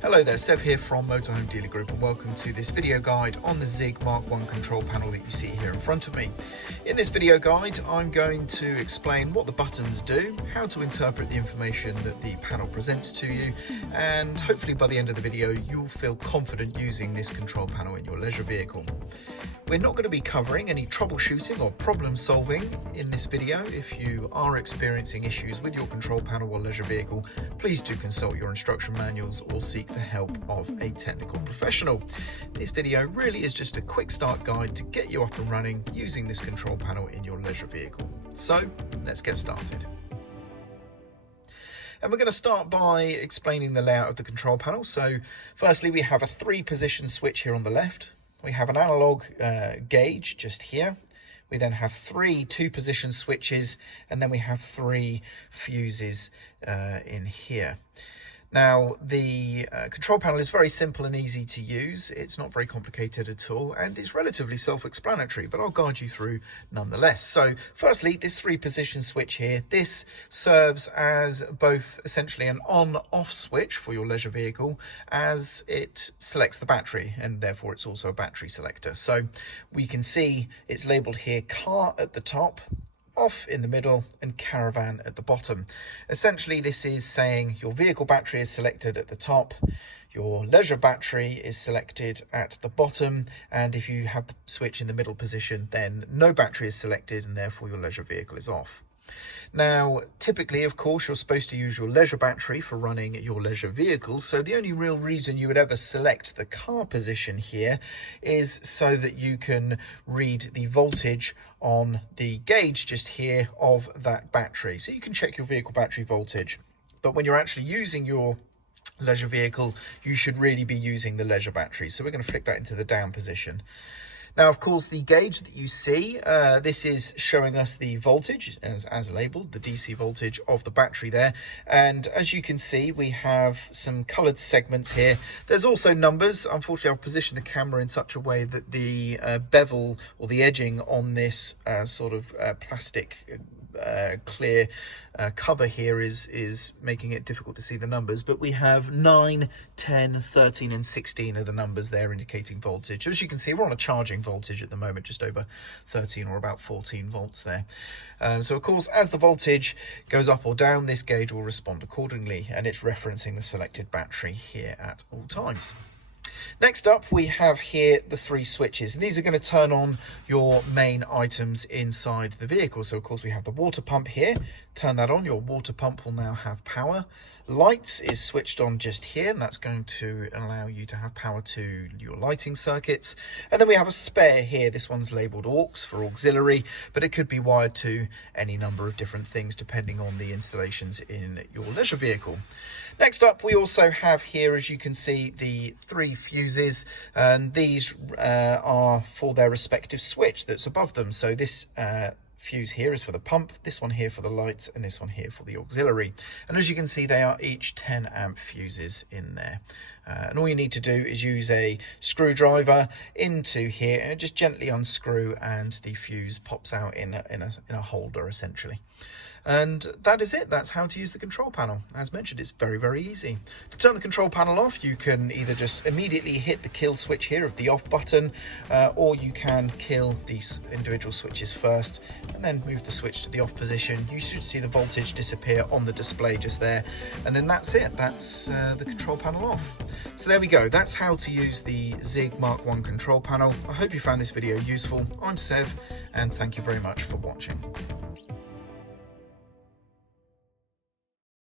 Hello there, Sev here from Motorhome Dealer Group, and welcome to this video guide on the Zig Marque I control panel that you see here in front of me. In this video guide, I'm going to explain what the buttons do, how to interpret the information that the panel presents to you, and hopefully by the end of the video, you'll feel confident using this control panel in your leisure vehicle. We're not going to be covering any troubleshooting or problem solving in this video. If you are experiencing issues with your control panel or leisure vehicle, please do consult your instruction manuals or seek the help of a technical professional. This video really is just a quick start guide to get you up and running using this control panel in your leisure vehicle. So let's get started. And we're going to start by explaining the layout of the control panel. So firstly, we have a 3-position switch here on the left. We have an analog gauge just here. We then have 3 2-position switches, and then we have 3 fuses in here. Now, the control panel is very simple and easy to use. It's not very complicated at all, and it's relatively self-explanatory, but I'll guide you through nonetheless. So firstly, this 3-position switch here, this serves as both essentially an on-off switch for your leisure vehicle, as it selects the battery, and therefore it's also a battery selector. So we can see it's labeled here car at the top, off in the middle, and caravan at the bottom. Essentially, this is saying your vehicle battery is selected at the top, your leisure battery is selected at the bottom, and if you have the switch in the middle position, then no battery is selected and therefore your leisure vehicle is off. Now, typically, of course, you're supposed to use your leisure battery for running your leisure vehicle, so the only real reason you would ever select the car position here is so that you can read the voltage on the gauge just here of that battery. So you can check your vehicle battery voltage, but when you're actually using your leisure vehicle, you should really be using the leisure battery. So we're going to flick that into the down position. Now, of course, the gauge that you see, this is showing us the voltage as labeled, the DC voltage of the battery there. And as you can see, we have some colored segments here. There's also numbers. Unfortunately, I've positioned the camera in such a way that the bevel or the edging on this sort of plastic clear cover here is making it difficult to see the numbers, but we have 9, 10, 13 and 16 are the numbers there indicating voltage. As you can see, we're on a charging voltage at the moment, just over 13 or about 14 volts there. So of course, as the voltage goes up or down, this gauge will respond accordingly, and it's referencing the selected battery here at all times. Next up, we have here the 3 switches, and these are going to turn on your main items inside the vehicle. So of course we have the water pump here. Turn that on, your water pump will now have power. Lights is switched on just here, and that's going to allow you to have power to your lighting circuits. And then we have a spare here. This one's labeled aux for auxiliary, but it could be wired to any number of different things depending on the installations in your leisure vehicle. Next up, we also have here, as you can see, the 3 fuses, and these are for their respective switch that's above them. So this fuse here is for the pump, this one here for the lights, and this one here for the auxiliary. And as you can see, they are each 10 amp fuses in there. And all you need to do is use a screwdriver into here and just gently unscrew, and the fuse pops out in a holder essentially. And that is it. That's how to use the control panel. As mentioned, it's very, very easy. To turn the control panel off, you can either just immediately hit the kill switch here of the off button, or you can kill these individual switches first and then move the switch to the off position. You should see the voltage disappear on the display just there, and then that's it. That's the control panel off. So there we go. That's how to use the Zig Marque I control panel. I hope you found this video useful. I'm Sev, and thank you very much for watching.